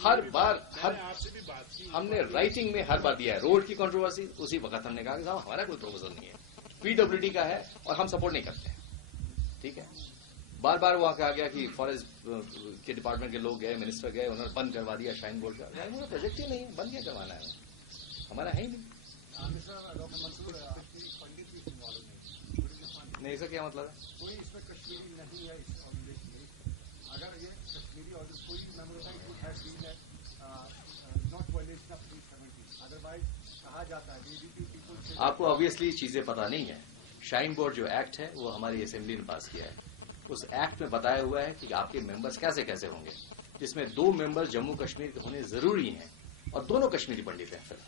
हर बार हमने राइटिंग में हर बार दिया है। रोड की कंट्रोवर्सी उसी वक्त हमने कहा कि साहब हमारा कोई प्रपोजल नहीं है, पीडब्ल्यूडी का है और हम सपोर्ट नहीं करते हैं। ठीक है, बार बार वहां कहा गया कि फॉरेस्ट के डिपार्टमेंट के लोग गए, मिनिस्टर गए, उन्होंने बंद करवा दिया श्राइन बोर्ड का। प्रोजेक्ट ही नहीं है, बंद क्या करवाना है, हमारा है ही नहीं। नहीं, इसका क्या मतलब है? कोई इसमें कश्मीरी नहीं है इस ऑर्डिनेशन में। अगर ये कश्मीरी ऑर्डर कोई memorandum would have been not violation of 370, otherwise कहा जाता है बीबीपी पीपल। आपको ऑब्वियसली चीजें पता नहीं है। श्राइन बोर्ड जो एक्ट है वो हमारी असेंबली ने पास किया है। उस एक्ट में बताया हुआ है कि आपके मेंबर्स कैसे कैसे होंगे, जिसमें 2 मेंबर जम्मू कश्मीर के होने जरूरी हैं और दोनों कश्मीरी पंडित हैं। फिर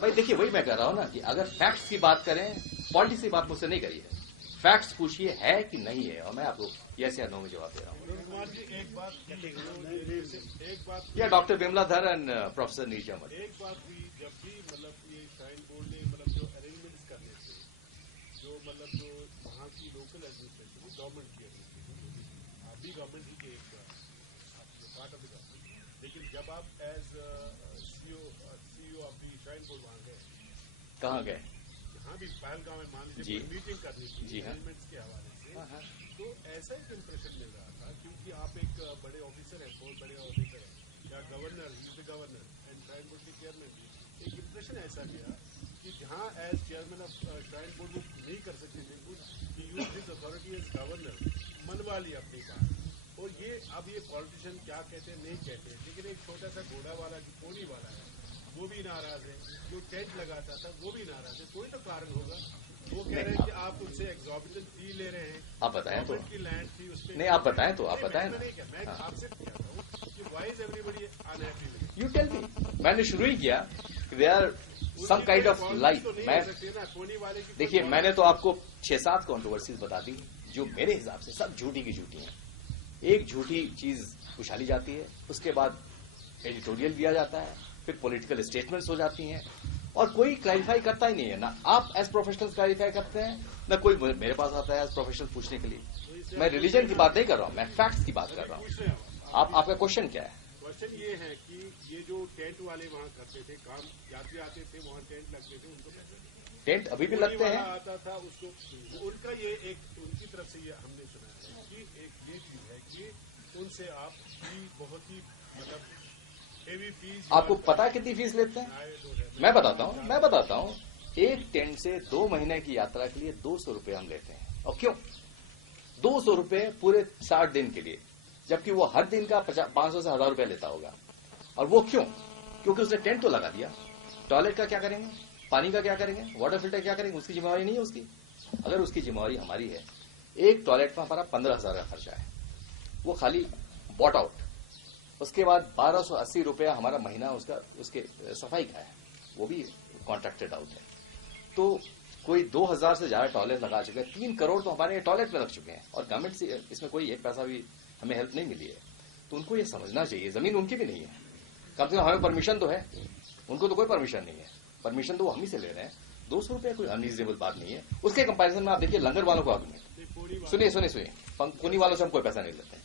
भाई देखिए, वही मैं कह रहा हूं ना कि अगर फैक्ट्स की बात करें, पॉलिटिक्स की बात मुझसे नहीं करिए, फैक्ट्स पूछिए है कि नहीं है, और मैं आपको यस या नो में जवाब दे रहा हूं। या डॉक्टर विमला धर एंड प्रोफेसर नीरज अहमद। एक बात भी, जब भी मतलब ये श्राइन बोर्ड ने मतलब जो अरेंजमेंट्स करने थे, जो मतलब जो वहां की लोकल एडमिनिस्ट्रेशन, गवर्नमेंट की एडमिनिस्ट्रेशन, आप भी गवर्नमेंट ही के एक पार्ट ऑफ द गवर्नमेंट, लेकिन जब आप as CEO of the shrine board वहां गए, कहाँ गए? यहाँ भी पहलगांव में मान लीजिए मीटिंग करनी थी अरेंजमेंट्स के हवाले से, तो ऐसा एक इम्प्रेशन मिल रहा था, क्योंकि आप एक बड़े ऑफिसर हैं, बहुत बड़े ऑफिसर हैं, या governor, governor and shrine board के चेयरमैन भी, एक इम्प्रेशन ऐसा गया कि जहां as chairman of shrine board वो नहीं कर सकते थे कुछ, कि use this authority as governor, मनवा लिया अपनी बात। और ये अब ये पॉलिटिशियन क्या कहते हैं नहीं कहते हैं, लेकिन एक छोटा सा घोड़ा वाला जो पोनी वाला है वो भी नाराज है, जो टेंट लगाता था वो भी नाराज है। कोई तो कारण होगा। वो कह रहे हैं कि आप उनसे एग्जॉर्बिटेंट फी ले रहे हैं। आप बताएं तो। की लैंड थी उसमें नहीं, आप बताएं तो, आप बताएं ना। मैं आपसे पूछता हूँ कि why is everybody unhappy with you tell me. मैंने शुरू ही किया कि they are some kind of life. मैं देखिए, मैंने तो आपको 6-7 कंट्रोवर्सीज बता दी जो मेरे हिसाब से सब झूठी की झूठी हैं। एक झूठी चीज उछाली जाती है, उसके बाद एडिटोरियल दिया जाता है, फिर पॉलिटिकल स्टेटमेंट्स हो जाती हैं, और कोई क्लैरिफाई करता ही नहीं है। ना आप एज प्रोफेशनल्स क्लैरिफाई करते हैं, ना कोई मेरे पास आता है एज प्रोफेशनल पूछने के लिए। मैं रिलीजन की बात नहीं कर रहा हूं, मैं फैक्ट्स की बात कर रहा हूं। आपका क्वेश्चन क्या है? क्वेश्चन ये है कि ये जो टेंट वाले वहां करते थे काम, यात्री आते थे वहां टेंट लगते थे, उनको पैसे टेंट अभी भी लगते हैं, आता था उसको, उनका ये एक उनकी तरफ से ये हमने सुना है कि एक ये चीज है कि उनसे आप बहुत ही मतलब हेवी फीस। आपको पता है कितनी फीस लेते हैं? मैं बताता हूं। एक टेंट से 2 महीने की यात्रा के लिए 200 रुपए हम लेते हैं। और क्यों 200 रुपए पूरे 60 दिन के लिए, जबकि वो हर दिन का 500 से 1000 रुपए लेता होगा। और वो क्यों? क्योंकि उसने टेंट तो लगा दिया। टॉयलेट का क्या करेंगे, पानी का क्या करेंगे, वाटर फिल्टर क्या करेंगे, उसकी जिम्मेवारी नहीं है उसकी। अगर उसकी जिम्मेवारी हमारी है, एक टॉयलेट में हमारा 15,000 का खर्चा है, वो खाली बॉट आउट। उसके बाद 1280 रुपया हमारा महीना उसके सफाई का है, वो भी कॉन्ट्रैक्टेड आउट है। तो कोई 2000 से ज्यादा टॉयलेट लगा चुके हैं, 3 करोड़ तो हमारे टॉयलेट में लग चुके हैं, और गवर्नमेंट से इसमें कोई एक पैसा भी हमें हेल्प नहीं मिली है। तो उनको ये समझना चाहिए, जमीन उनकी भी नहीं है, कम से कम हमें परमिशन तो है, उनको तो कोई परमिशन नहीं है। परमिशन तो वो हम ही से ले रहे हैं। 200 रुपया कोई अनरीजनेबल बात नहीं है। उसके कंपैरिजन में आप देखिए लंगर वालों को आर्गुमेंट, सुनिए, पोनी वालों से हम कोई पैसा नहीं लेते हैं,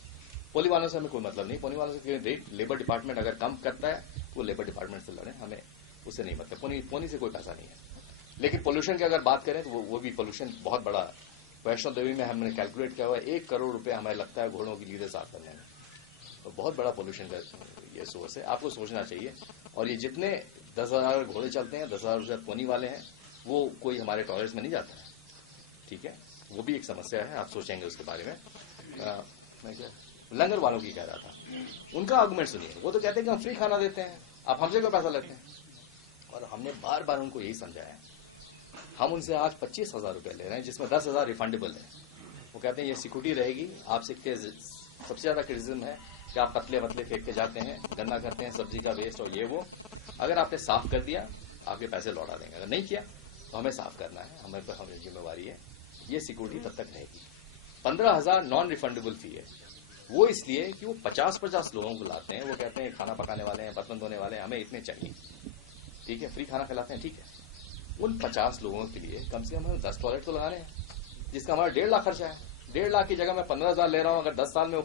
पोली वालों से हमें कोई मतलब नहीं। पोनी वालों से रेट लेबर डिपार्टमेंट अगर कम करता है वो लेबर डिपार्टमेंट से लड़े, हमें उससे नहीं मतलब। पोनी से कोई पैसा नहीं है। लेकिन पोल्यूशन की अगर बात करें तो वो भी पोल्यूशन बहुत बड़ा। वैष्णो देवी में हमने कैलकुलेट किया हुआ है 1 करोड़ रुपए हमें लगता है घोड़ों की लीड़े साफ करने में, तो बहुत बड़ा पोल्यूशन का ये सोर्स है। आपको सोचना चाहिए। और ये जितने 10,000 घोड़े चलते हैं, 10,000 पोनी वाले हैं, वो कोई हमारे टॉयलेट्स में नहीं जाता है। ठीक है, वो भी एक समस्या है, आप सोचेंगे उसके बारे में। मैं क्या लंगर वालों की कह रहा था, उनका आर्गुमेंट सुनिए। वो तो कहते हैं कि हम फ्री खाना देते हैं, आप हमसे क्यों पैसा लेते हैं? और हमने बार बार उनको यही समझाया है। हम उनसे आज 25,000 रुपए ले रहे हैं, जिसमें 10,000 रिफंडेबल है। वो कहते हैं ये सिक्योरिटी रहेगी। आपसे सबसे ज्यादा क्रिटिसिज्म है कि आप पतले पतले फेंक के जाते हैं, गन्ना करते हैं, सब्जी का वेस्ट और ये वो। अगर आपने साफ कर दिया, आपके पैसे लौटा देंगे। अगर नहीं किया तो हमें साफ करना है, हमें जिम्मेवारी है। ये सिक्योरिटी तब तक रहेगी। 15,000 नॉन रिफंडेबल फी है। वो इसलिए कि वो 50-50 लोगों को लाते हैं। वो कहते हैं खाना पकाने वाले हैं, बर्तन धोने वाले हैं, हमें इतने चाहिए। ठीक है, फ्री खाना खिलाते हैं, ठीक है। उन 50 लोगों के लिए कम से कम हमें 10 टॉयलेट तो लगाने हैं, जिसका हमारा 1.5 लाख खर्चा है। 1.5 लाख की जगह मैं 15,000 ले रहा हूं। अगर 10 साल में